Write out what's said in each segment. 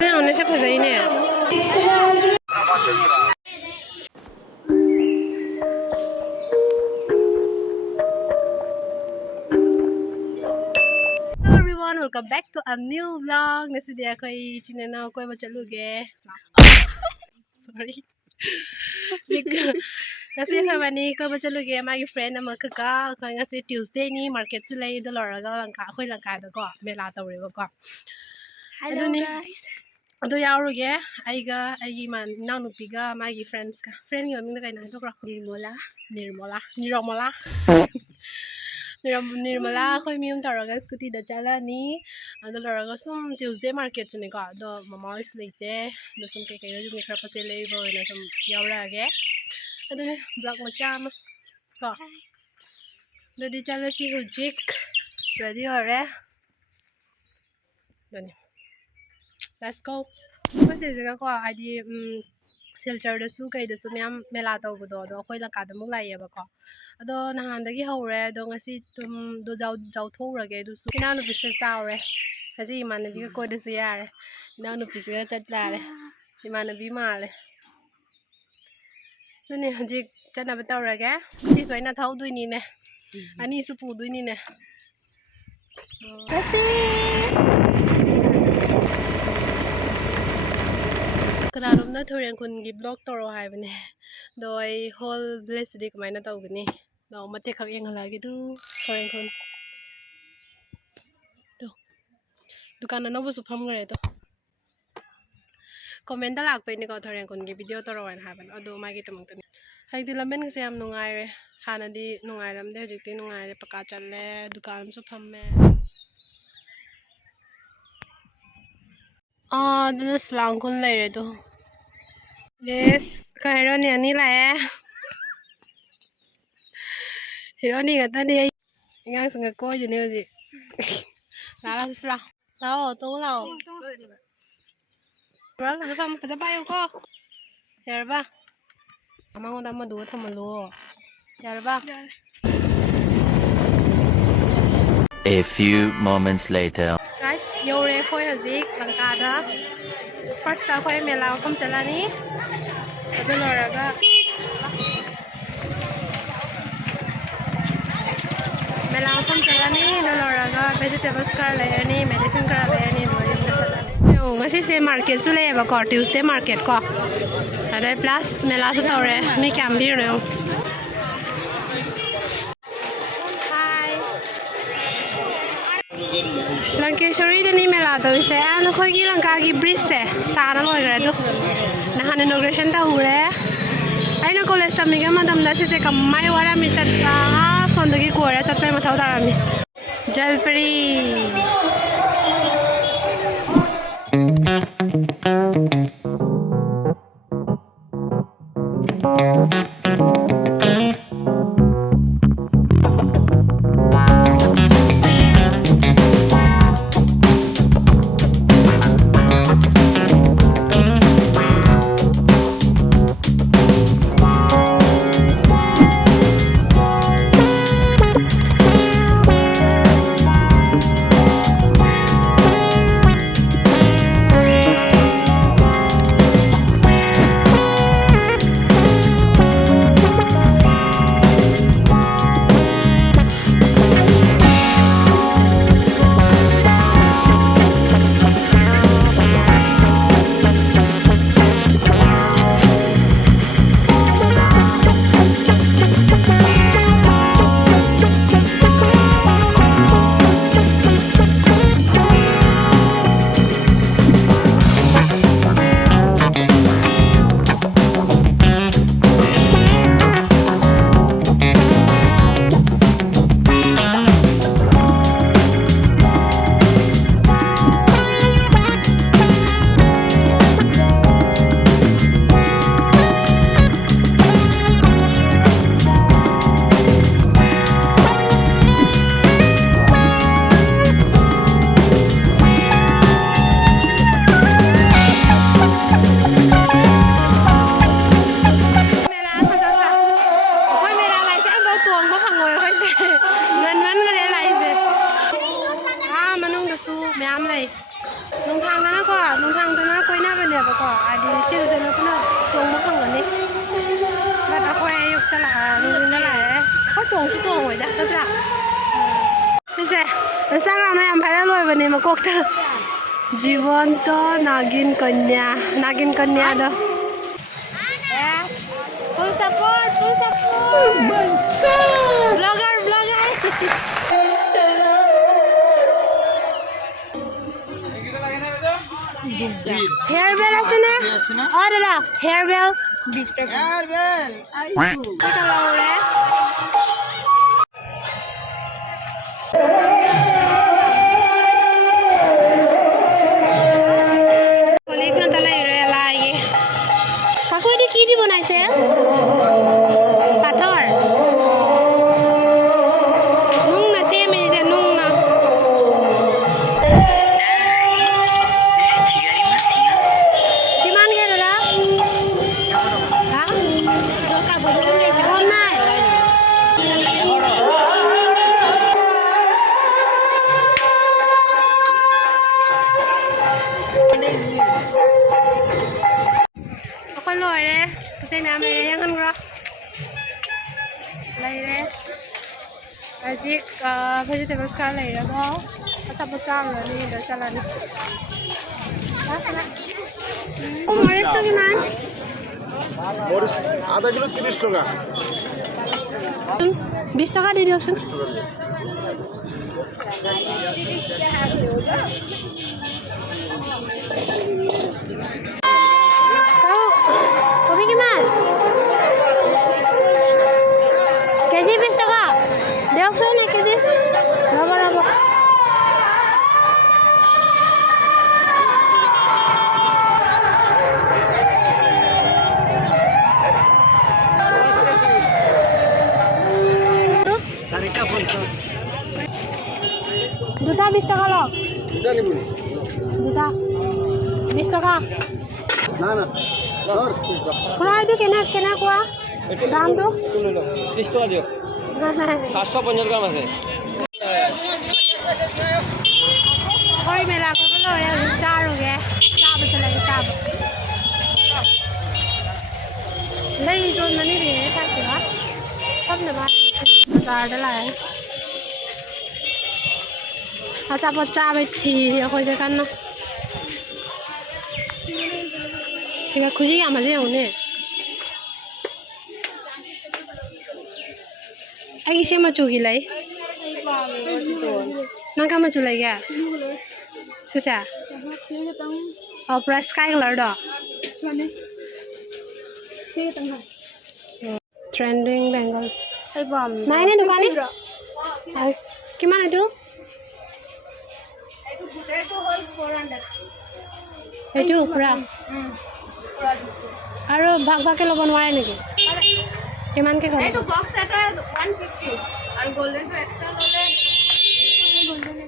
네, 오늘 셰프죠, 이네. Hello everyone, welcome back to a new vlog. Nasi dia koi Cina na koi macam lu ge. Sorry. Nasi koi mani koi macam lu ge. My friend nama kaka koi nasi Tuesday ni market tu lagi dollar ga langka koi langka tu ko mela tahu ni ko. Hello guys. Aduh ya orang ge, aiga man nang nupiga my friends ka. Friend yang minta kau nak tu kau. Nirmala. Nirmala koi mium taraga scooty dah jalan ni. Aduh laraga sum Tuesday market tu ni ka. Aduh mama is late deh. Aduh sum kaya juga mikro pace lagi bawa na sum yaura ge. Aduh ni vlog macam ko. Aduh di jalan si hujik. Ready orang? Aduh ni. Let's go. Kasi juga ko adi silchar da su kai da su myam mela taw budo do khoi la ka da mu lai ya ba ko ado nahan da gi hore do ngasi tum do jaw tho ra ge du su ina nu bi se chaw re haji man bi ko da su ya re ina nu bi se chat la re man bi ma le ni haji chat na ba taw ra ge ti soi na thau dui ni ne ani su pu dui ni ne kasiกระดาษน้าทุเรียนคุณกิบล็อกตัวเราหายไปเนี่ยโดย whole village ดีกว่าน่าตัวกันนี่เรามาเทคเขาเองอะไรกันดูทุเรียนคุณดูดูการนั้นเราสุภาพกันเลยตัวคอมเมนต์ตลาดไปนี่ก็ทุเรียนคุณกิบวิดีโอตัวเราหายไปเอาดูมากี่ตัวมึงตัวนี้ให้ดีละเม้นก็เสียมนุ่งไงเลยหานาดีนุ่งไงลำเดียวจุดที่นุ่งไงเลยประกาศจัดเลยดูการสุภาพแม่อ๋อดูสลางคุณเลยเลยตัวyes ก็เฮโร่เนี่ยนี่แหละเฮโร่นี่ก็ตอนนี้ยังสังเกตก็อยู่นี่สิแล้วสิล่ะแล้วตัวเราแล้วเราทำจะไปยังก็เดี๋ยวป่ะมาคนดำมาดูทำมารู้เดี๋ยวป่ะ A few moments later guys โยเรคอยสิหลังคาด้า first ตาคอยเมล่าคำจันลานี่เดี๋ยวเราก็เมล่าคำจันลานี่เดี๋ยวเราก็ vegetables กันเลยนี่ medicine กันเลยนี่ด้วยเดี๋ยวงั้นสิเซ market สุดเลยบอกก่อน Tuesday market ก็ได้ plus เมล่าสุดตัวเลยมีแคมป์ด้วยลังเกชอรี่เดนี่เมล่าตัวอิสเตอันค่อยกี่ลังกากี่บริสเตสารลอยกันดูนะฮะอินอเกรชันท่าหูเลยไอ้นักคอลเลสตามิกันมาทำได้สิเซกัมไม่ว่าเรามีจัดตาส่วนตัวกี่กัวจัดไปมาเท่าตารามีเจลฟรี su mẹ am này nông thang đó có nông thang đó quay na bên này có ai đi siêu siêu nó cũng trồng một thằng này và nó quay yêu ta là nó lại có trồng chứ trồng vậy đó tất cả thế sẽ nó sang làm này em phải rồi bên này mà cuộc ta জীবন্ত নাগিন কন্যা đó full support oh my god vlogger hair bell আছে না ও দাদা hair bell 20 টাকা hair bell কত লাউরে কাকু এটি কি দি বনাইছে পাথর নুং না সেমে যে নুং না কিমান কে দাদা হা দোকা বজে কম নাই con lồi đây cái này mày đang ăn rồi đây đây cái gì vegetable scar này đó sắp bắt đầu rồi đi để cho lên মরিচ তো কিমান মরিচ আধা কিলো 30 টাকা 20 টাকা দিয়ে দিয়কচোন কবি কিমান কেজি 20 টাকা দিয়কচোন 1 কেজি ৰ'ব দুটা 20 টাকা লওক দুটা 20 টাকা না না খুৰা এইটো কেনে কোৱা দামটো 30 টাকা দিয়ক 750 গ্রাম আছে হয় মেলা কৰিবলৈ চাৰোগে চাব লাগে চাব đây rồi mà đi về thay cửa thấp nữa ba đó là cha bột cha bây thì khôi sẽ cắn nó chỉ có khối gì mà gì không nè anh xem mà chủ gì lấy năng cam mà chủ lấy kìa sao sao price sky color đó trending bangles নাই নে দোকানী কিমান এইটো এইটো পুৰা আৰু ভাগ ভাগকে ল'ব নোৱাৰে নেকি কিমানকে ক'ব এইটো বক্স এটা 150 আৰু গোল্ডেনটো এক্সট্ৰা ল'লে গোল্ডেন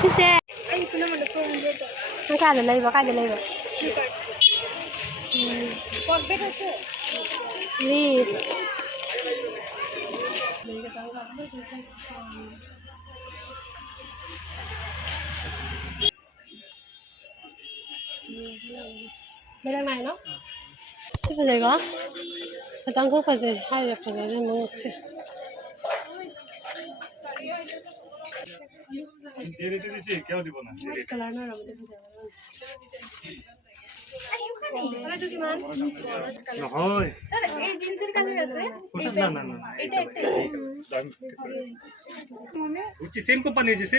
সিসে এই কোনো মানে 400 কাইলৈ লাগিব পকেট আছে নি Bên này nó sẽ phải gì có phải tăng cước phải gì hay là phải gì nên mọi người sẽ color nó rồi নহয় এই জিন্সের কালার আছে না এটা উচ্চ সেম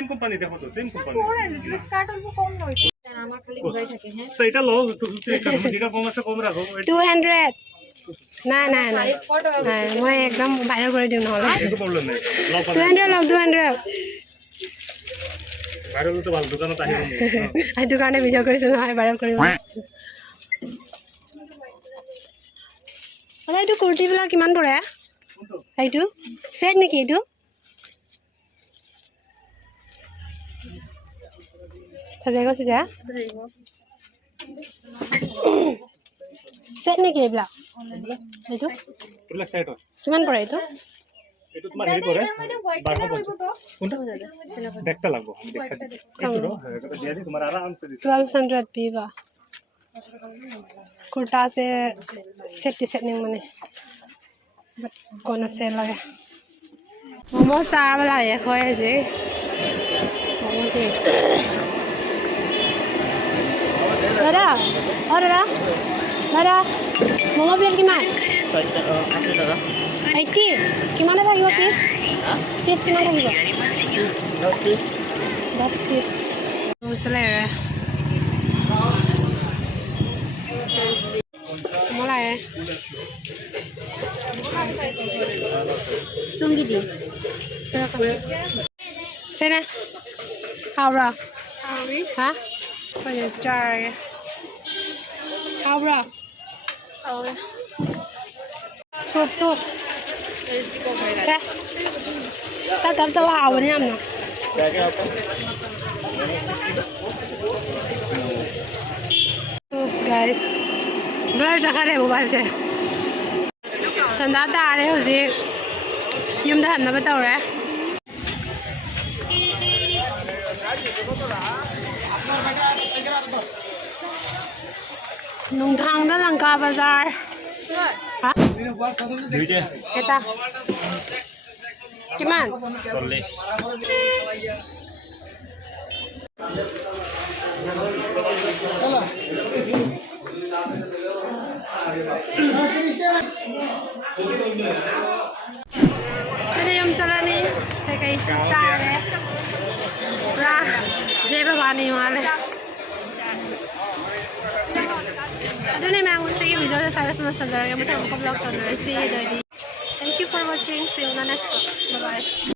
কোম্পানি দেখো তো সেম কোম্পানি স্কার্ট অল্প কম নয় আমার খালি ঘুরাই থাকে হ্যাঁ তো এটা লও যেটা কম আছে কম রাখো 200 না মই একদম ভাইরাল করে দিম নহলে একো প্রবলেম নাই লও 200 লগ 200 ভাইরাল তো ভালো দোকানত আহিব আই দোকানে ভিডিও কৰিছো নহয় ভাইরাল কৰিব আলা এইটো কুৰ্তি বিলাক কিমান পৰে এইটো সেট নেকি এইটো সজাই গৈছে যা সেট নেকি এইবিলাক এইটো এইবিলাক সেট কিমান পৰে এইটো এইটো তোমাৰ হেৰি কৰে 1250 কোনটা দেখটা লাগবো আমি দেখা দিই এইটো এটা দিয়া দি তোমাৰ আৰামছে দি 1200 piba kurta se setting mane but kona se lage momo sar wala ye khoy je momo te dada dada momo plate kiman 80 কিমানে থাকিব পিস পিস কিমান থাকিব 10 পিস বুঝলে মোলাই tungi di sini haura hah banyak cara haura sup Kaya, tatap tawa awan niya mo. Guys, blur sa kare mobile se. Sanda tare hoji. Yung dahan na ba tawre? Nung thang da lang ka bazar. Ha? Eta. Kiman? 40 Ini yang jalan nih, kayak cara, lah, jadi bani mana? Ada nih memang sih video saya semua saudara yang mau vlog channel sih dari. Thank you for watching. See you in the next one. Bye bye.